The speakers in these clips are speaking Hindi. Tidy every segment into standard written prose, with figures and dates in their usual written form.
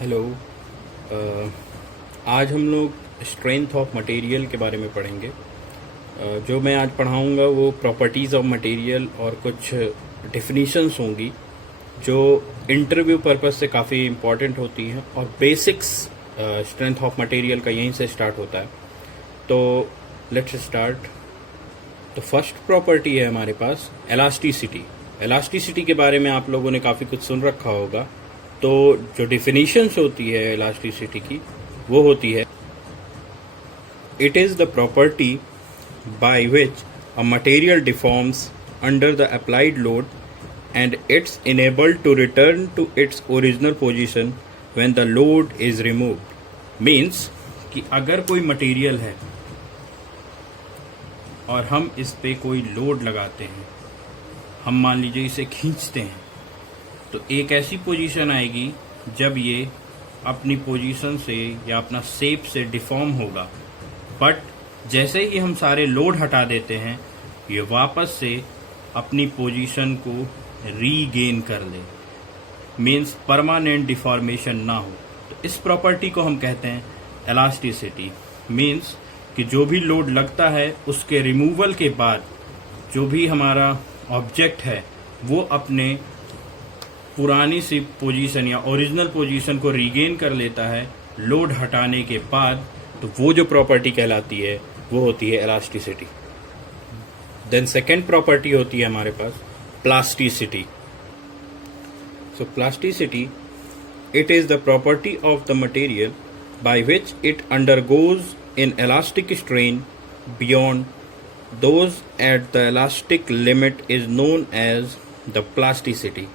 हेलो। आज हम लोग स्ट्रेंथ ऑफ मटेरियल के बारे में पढ़ेंगे। जो मैं आज पढ़ाऊंगा वो प्रॉपर्टीज़ ऑफ मटेरियल और कुछ डिफिनीशंस होंगी जो इंटरव्यू पर्पस से काफ़ी इम्पॉर्टेंट होती हैं और बेसिक्स स्ट्रेंथ ऑफ मटेरियल का यहीं से स्टार्ट होता है। तो लेट्स स्टार्ट। तो फर्स्ट प्रॉपर्टी है हमारे पास एलास्टिसिटी। एलास्टिसिटी के बारे में आप लोगों ने काफ़ी कुछ सुन रखा होगा। तो जो डिफिनीशंस होती है इलास्टिसिटी की वो होती है, it is the property by which a material deforms under the applied load and it's enabled to return to its original position when the load is removed. Means कि अगर कोई मटेरियल है और हम इस पे कोई लोड लगाते हैं, हम मान लीजिए इसे खींचते हैं, तो एक ऐसी पोजीशन आएगी जब ये अपनी पोजीशन से या अपना शेप से डिफॉर्म होगा, बट जैसे ही हम सारे लोड हटा देते हैं ये वापस से अपनी पोजीशन को रीगेन कर ले। मीन्स परमानेंट डिफॉर्मेशन ना हो। तो इस प्रॉपर्टी को हम कहते हैं एलास्टिसिटी। मीन्स कि जो भी लोड लगता है उसके रिमूवल के बाद जो भी हमारा ऑब्जेक्ट है वो अपने पुरानी सी पोजीशन या ओरिजिनल पोजीशन को रीगेन कर लेता है लोड हटाने के बाद। तो वो जो प्रॉपर्टी कहलाती है वो होती है एलास्टिसिटी। देन सेकेंड प्रॉपर्टी होती है हमारे पास plasticity. So plasticity, it is the property of the material by which it undergoes in elastic strain beyond those at the elastic limit is known as the plasticity.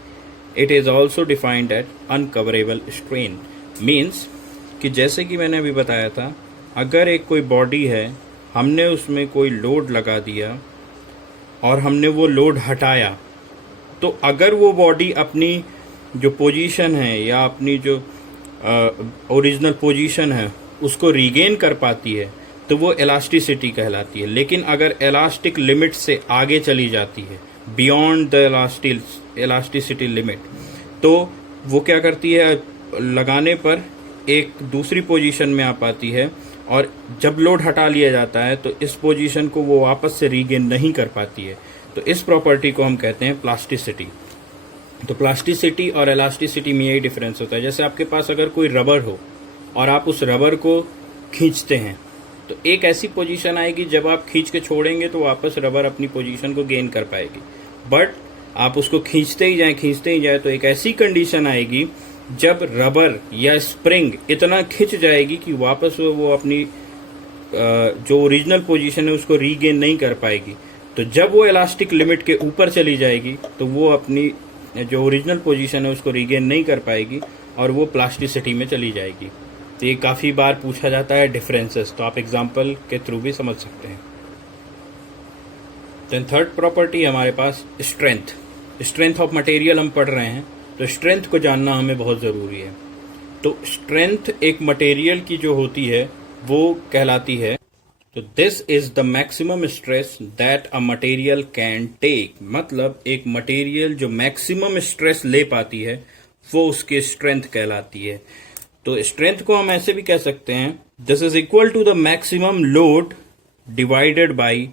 It is also defined as uncoverable strain. Means कि जैसे कि मैंने अभी बताया था, अगर एक कोई बॉडी है, हमने उसमें कोई लोड लगा दिया और हमने वो लोड हटाया, तो अगर वो बॉडी अपनी जो पोजीशन है या अपनी जो ओरिजिनल पोजीशन है उसको रीगेन कर पाती है तो वो इलास्टिसिटी कहलाती है। लेकिन अगर इलास्टिक लिमिट से आगे चली जाती है, बियॉन्ड द इलास्टिसिटी लिमिट, तो वो क्या करती है, लगाने पर एक दूसरी पोजीशन में आ पाती है और जब लोड हटा लिया जाता है तो इस पोजीशन को वो वापस से रीगेन नहीं कर पाती है। तो इस प्रॉपर्टी को हम कहते हैं प्लास्टिसिटी। तो प्लास्टिसिटी और इलास्टिसिटी में यही डिफरेंस होता है। जैसे आपके पास अगर कोई रबर हो और आप उस रबर को खींचते हैं, तो एक ऐसी पोजीशन आएगी जब आप खींच के छोड़ेंगे तो वापस रबर अपनी पोजीशन को गेन कर पाएगी। बट आप उसको खींचते ही जाए तो एक ऐसी कंडीशन आएगी जब रबर या स्प्रिंग इतना खिंच जाएगी कि वापस वो अपनी जो ओरिजिनल पोजीशन है उसको रीगेन नहीं कर पाएगी। तो जब वो इलास्टिक लिमिट के ऊपर चली जाएगी तो वो अपनी जो ओरिजिनल पोजीशन है उसको रीगेन नहीं कर पाएगी और वो प्लास्टिसिटी में चली जाएगी। तो ये काफ़ी बार पूछा जाता है डिफरेंसेस, तो आप एग्जाम्पल के थ्रू भी समझ सकते हैं। देन थर्ड प्रॉपर्टी हमारे पास स्ट्रेंथ। स्ट्रेंथ ऑफ मटेरियल हम पढ़ रहे हैं तो स्ट्रेंथ को जानना हमें बहुत ज़रूरी है। तो स्ट्रेंथ एक मटेरियल की जो होती है वो कहलाती है, तो this is the maximum stress that a material can take. मतलब एक मटेरियल जो मैक्सिमम स्ट्रेस ले पाती है वो उसकी स्ट्रेंथ कहलाती है। तो स्ट्रेंथ को हम ऐसे भी कह सकते हैं, this is equal to the maximum load divided by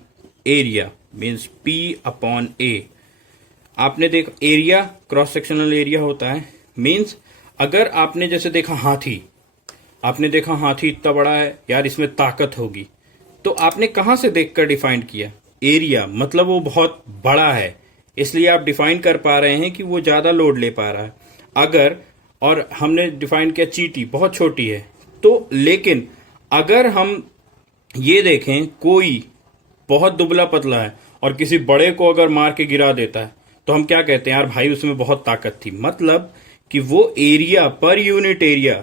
area, means P upon A। आपने देखा एरिया क्रॉस सेक्शनल एरिया होता है। मीन्स अगर आपने जैसे देखा हाथी, आपने देखा हाथी इतना बड़ा है, यार इसमें ताकत होगी, तो आपने कहां से देखकर डिफाइन किया? एरिया, मतलब वो बहुत बड़ा है इसलिए आप डिफाइन कर पा रहे हैं कि वो ज्यादा लोड ले पा रहा है। अगर और हमने डिफाइन किया चींटी बहुत छोटी है, तो लेकिन अगर हम ये देखें कोई बहुत दुबला पतला है और किसी बड़े को अगर मार के गिरा देता है तो हम क्या कहते हैं, यार भाई उसमें बहुत ताकत थी। मतलब कि वो एरिया पर यूनिट एरिया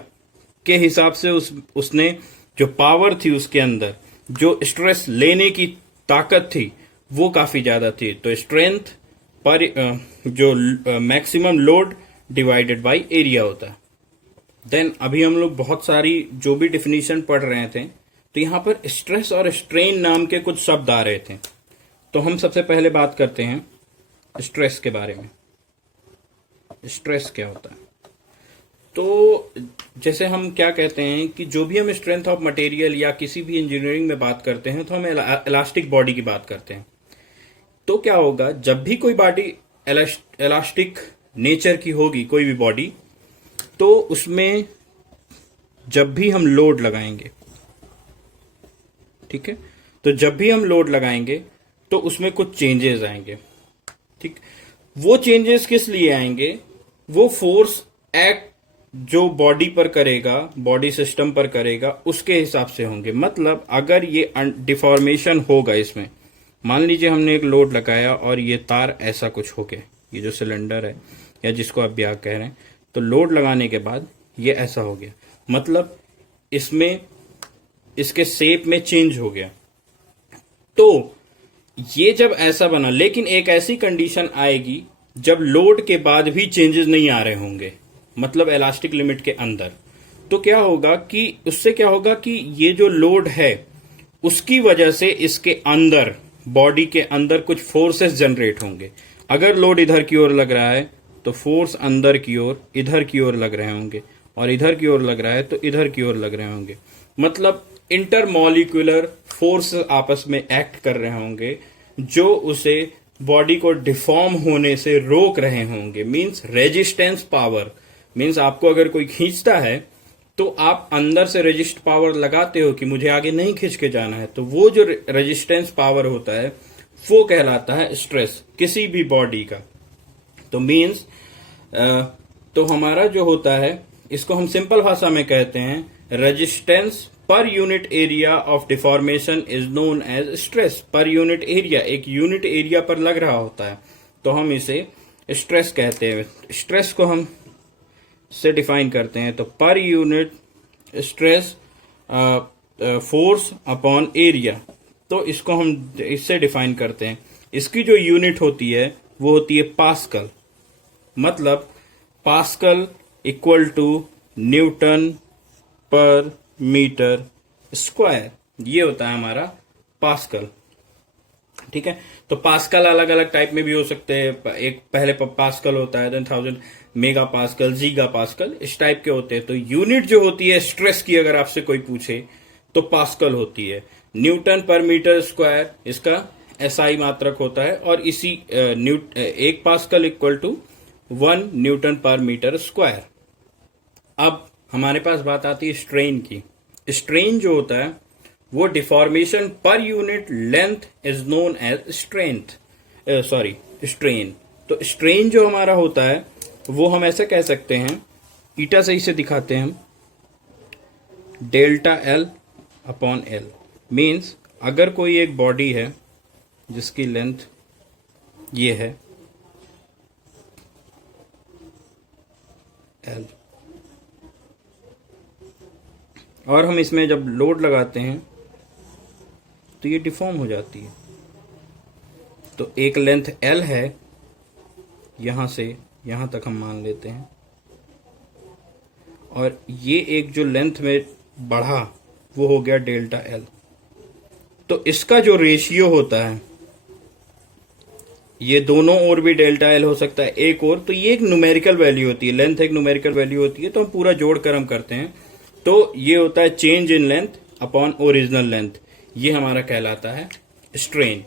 के हिसाब से उसने जो पावर थी उसके अंदर, जो स्ट्रेस लेने की ताकत थी वो काफी ज्यादा थी। तो स्ट्रेंथ पर जो maximum load divided by area होता है। देन अभी हम लोग बहुत सारी जो भी डिफिनीशन पढ़ रहे थे तो यहां पर स्ट्रेस और स्ट्रेन नाम के कुछ शब्द आ रहे थे। तो हम सबसे पहले बात करते हैं स्ट्रेस के बारे में। स्ट्रेस क्या होता है? तो जैसे हम क्या कहते हैं कि जो भी हम स्ट्रेंथ ऑफ मटेरियल या किसी भी इंजीनियरिंग में बात करते हैं तो हम इलास्टिक बॉडी की बात करते हैं। तो क्या होगा, जब भी कोई बॉडी इलास्टिक नेचर की होगी, कोई भी बॉडी, तो उसमें जब भी हम लोड लगाएंगे, ठीक है, तो जब भी हम लोड लगाएंगे तो उसमें कुछ चेंजेस आएंगे। ठीक, वो चेंजेस किस लिए आएंगे? वो फोर्स एक्ट जो बॉडी पर करेगा, बॉडी सिस्टम पर करेगा, उसके हिसाब से होंगे। मतलब अगर ये डिफॉर्मेशन होगा इसमें, मान लीजिए हमने एक लोड लगाया और ये तार ऐसा कुछ हो गया, ये जो सिलेंडर है या जिसको आप ब्याग कह रहे हैं, तो लोड लगाने के बाद ये ऐसा हो गया, मतलब इसमें इसके शेप में चेंज हो गया। तो ये जब ऐसा बना, लेकिन एक ऐसी कंडीशन आएगी जब लोड के बाद भी चेंजेस नहीं आ रहे होंगे, मतलब इलास्टिक लिमिट के अंदर। तो क्या होगा कि उससे क्या होगा कि ये जो लोड है उसकी वजह से इसके अंदर, बॉडी के अंदर कुछ फोर्सेस जनरेट होंगे। अगर लोड इधर की ओर लग रहा है तो फोर्स अंदर की ओर, इधर की ओर लग रहे होंगे, और इधर की ओर लग रहा है तो इधर की ओर लग रहे होंगे। मतलब इंटरमॉलिक्यूलर फोर्स आपस में एक्ट कर रहे होंगे जो उसे बॉडी को डिफॉर्म होने से रोक रहे होंगे। मींस रेजिस्टेंस पावर, मींस आपको अगर कोई खींचता है तो आप अंदर से रेजिस्ट पावर लगाते हो कि मुझे आगे नहीं खींच के जाना है, तो वो जो रेजिस्टेंस पावर होता है वो कहलाता है स्ट्रेस किसी भी बॉडी का। तो मींस तो हमारा जो होता है, इसको हम सिंपल भाषा में कहते हैं, resistance per unit area of deformation is known as stress. Per unit area, एक यूनिट एरिया पर लग रहा होता है तो हम इसे स्ट्रेस कहते हैं। स्ट्रेस को हम से डिफाइन करते हैं, तो per unit stress force upon area, तो इसको हम इससे डिफाइन करते हैं। इसकी जो यूनिट होती है वो होती है पास्कल। मतलब पास्कल इक्वल टू न्यूटन पर मीटर स्क्वायर, ये होता है हमारा पास्कल। ठीक है, तो पास्कल अलग अलग टाइप में भी हो सकते हैं। एक पहले पास्कल होता है, देन 1000 मेगा पास्कल, जीगा पास्कल, इस टाइप के होते हैं। तो यूनिट जो होती है स्ट्रेस की, अगर आपसे कोई पूछे तो पास्कल होती है। न्यूटन पर मीटर स्क्वायर इसका एसआई मात्रक होता है, और इसी एक पास्कल इक्वल टू 1 न्यूटन पर मीटर स्क्वायर। अब हमारे पास बात आती है स्ट्रेन की। स्ट्रेन जो होता है वो deformation per unit length is known as strain. तो स्ट्रेन जो हमारा होता है वो हम ऐसे कह सकते हैं, ईटा से इसे दिखाते हैं हम, delta L upon L. Means अगर कोई एक बॉडी है जिसकी लेंथ ये है एल, और हम इसमें जब लोड लगाते हैं तो ये डिफॉर्म हो जाती है। तो एक लेंथ एल है, यहां से यहां तक हम मान लेते हैं, और ये एक जो लेंथ में बढ़ा वो हो गया डेल्टा एल। तो इसका जो रेशियो होता है, ये दोनों ओर भी डेल्टा एल हो सकता है, एक और, तो ये एक न्यूमेरिकल वैल्यू होती है। लेंथ एक न्यूमेरिकल वैल्यू होती है, तो हम पूरा जोड़कर हम करते हैं, तो ये होता है change in length upon original length. ये हमारा कहलाता है स्ट्रेन।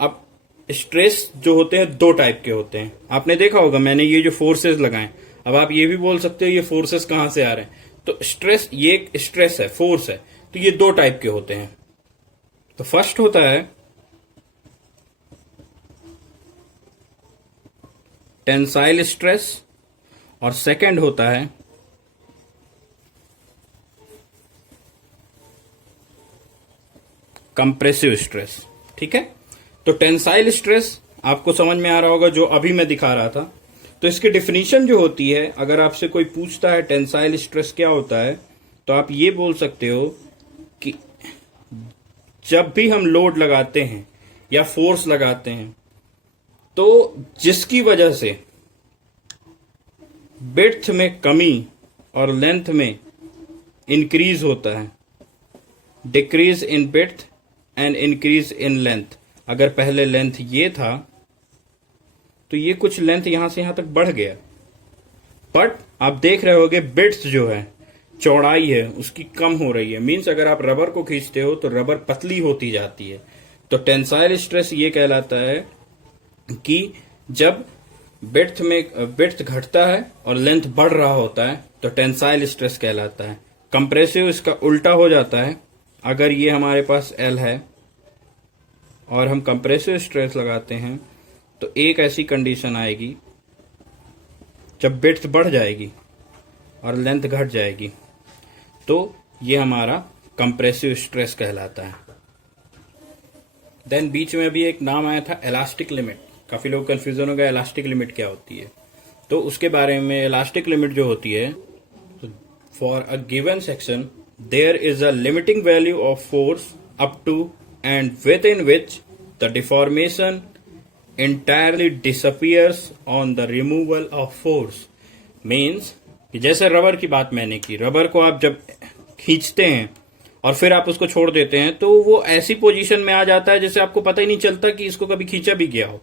अब स्ट्रेस जो होते हैं दो टाइप के होते हैं। आपने देखा होगा, मैंने ये जो फोर्सेस लगाए, अब आप ये भी बोल सकते हो ये फोर्सेस कहां से आ रहे हैं। तो स्ट्रेस, ये एक स्ट्रेस है, फोर्स है, तो ये दो टाइप के होते हैं। तो फर्स्ट होता है टेंसाइल स्ट्रेस, और सेकंड होता है कंप्रेसिव स्ट्रेस। ठीक है, तो टेंसाइल स्ट्रेस आपको समझ में आ रहा होगा, जो अभी मैं दिखा रहा था। तो इसकी डेफिनेशन जो होती है, अगर आपसे कोई पूछता है टेंसाइल स्ट्रेस क्या होता है, तो आप ये बोल सकते हो कि जब भी हम लोड लगाते हैं या फोर्स लगाते हैं, तो जिसकी वजह से विड्थ में कमी और लेंथ में इंक्रीज होता है, decrease in width and increase in length. अगर पहले लेंथ ये था तो ये कुछ लेंथ यहां से यहां तक बढ़ गया, बट आप देख रहे होगे बिट्स जो है, चौड़ाई है उसकी कम हो रही है। मीन्स अगर आप रबर को खींचते हो तो रबर पतली होती जाती है। तो टेंसाइल स्ट्रेस ये कहलाता है कि जब बिट्थ घटता है और लेंथ बढ़ रहा होता है तो टेंसाइल स्ट्रेस कहलाता है। कंप्रेसिव इसका उल्टा हो जाता है। अगर ये हमारे पास एल है और हम कंप्रेसिव स्ट्रेस लगाते हैं तो एक ऐसी कंडीशन आएगी जब बिट्थ बढ़ जाएगी और लेंथ घट जाएगी, तो ये हमारा कंप्रेसिव स्ट्रेस कहलाता है। देन बीच में अभी एक नाम आया था इलास्टिक लिमिट। काफी लोग कंफ्यूजन हो गया इलास्टिक लिमिट क्या होती है। तो उसके बारे में इलास्टिक लिमिट जो होती है, for a given section there is a limiting value of force up to and within which the deformation entirely disappears on the removal of force। Means जैसे रबर की बात मैंने की, रबर को आप जब खींचते हैं और फिर आप उसको छोड़ देते हैं तो वो ऐसी पोजीशन में आ जाता है जिससे आपको पता ही नहीं चलता कि इसको कभी खींचा भी गया हो।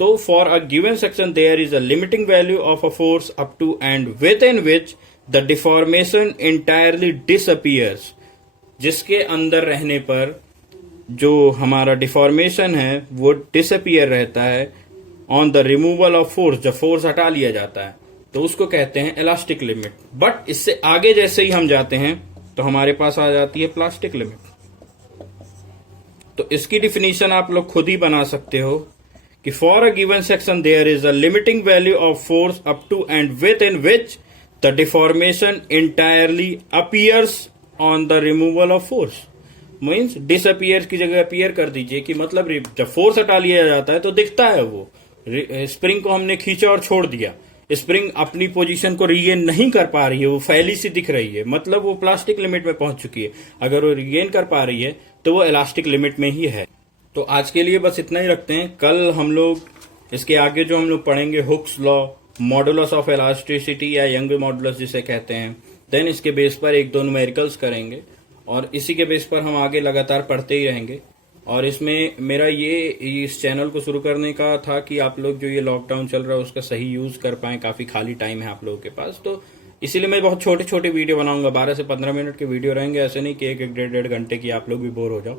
तो for a given section there is a limiting value of a force up to and within which the deformation entirely disappears. जिसके अंदर रहने पर जो हमारा डिफॉर्मेशन है वो डिसअपियर रहता है on the removal of force, जब फोर्स हटा लिया जाता है तो उसको कहते हैं इलास्टिक लिमिट। बट इससे आगे जैसे ही हम जाते हैं तो हमारे पास आ जाती है प्लास्टिक लिमिट। तो इसकी डिफिनीशन आप लोग खुद ही बना सकते हो कि for a given section there is a limiting value of force up to and within which the deformation entirely appears on the removal of force. Means disappear की जगह अपीयर कर दीजिए कि मतलब जब फोर्स हटा लिया जाता है तो दिखता है वो स्प्रिंग को हमने खींचा और छोड़ दिया, स्प्रिंग अपनी पोजीशन को रीगेन नहीं कर पा रही है, वो फैली सी दिख रही है, मतलब वो प्लास्टिक लिमिट में पहुंच चुकी है। अगर वो रीगेन कर पा रही है तो वो इलास्टिक लिमिट में ही है। तो आज के लिए बस इतना ही रखते हैं। कल हम लोग इसके आगे जो हम लोग पढ़ेंगे Hooke's law, modulus of elasticity या यंग मॉडुलस जिसे कहते हैं, देन इसके बेस पर एक दो न्यूमेरिकल्स करेंगे और इसी के बेस पर हम आगे लगातार पढ़ते ही रहेंगे। और इसमें मेरा ये इस चैनल को शुरू करने का था कि आप लोग जो ये लॉकडाउन चल रहा है उसका सही यूज कर पाएं। काफी खाली टाइम है आप लोगों के पास, तो इसीलिए मैं बहुत छोटे छोटे वीडियो बनाऊंगा। 12 से 15 मिनट के वीडियो रहेंगे, ऐसे नहीं कि एक डेढ़ घंटे की आप लोग भी बोर हो जाओ।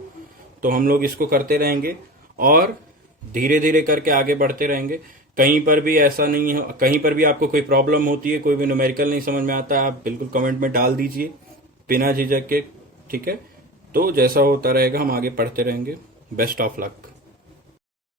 तो हम लोग इसको करते रहेंगे और धीरे धीरे करके आगे बढ़ते रहेंगे। कहीं पर भी ऐसा नहीं है, कहीं पर भी आपको कोई प्रॉब्लम होती है, कोई भी न्यूमेरिकल नहीं समझ में आता, आप बिल्कुल कमेंट में डाल दीजिए बिना झिझक के, ठीक है। तो जैसा होता रहेगा हम आगे पढ़ते रहेंगे। Best of luck.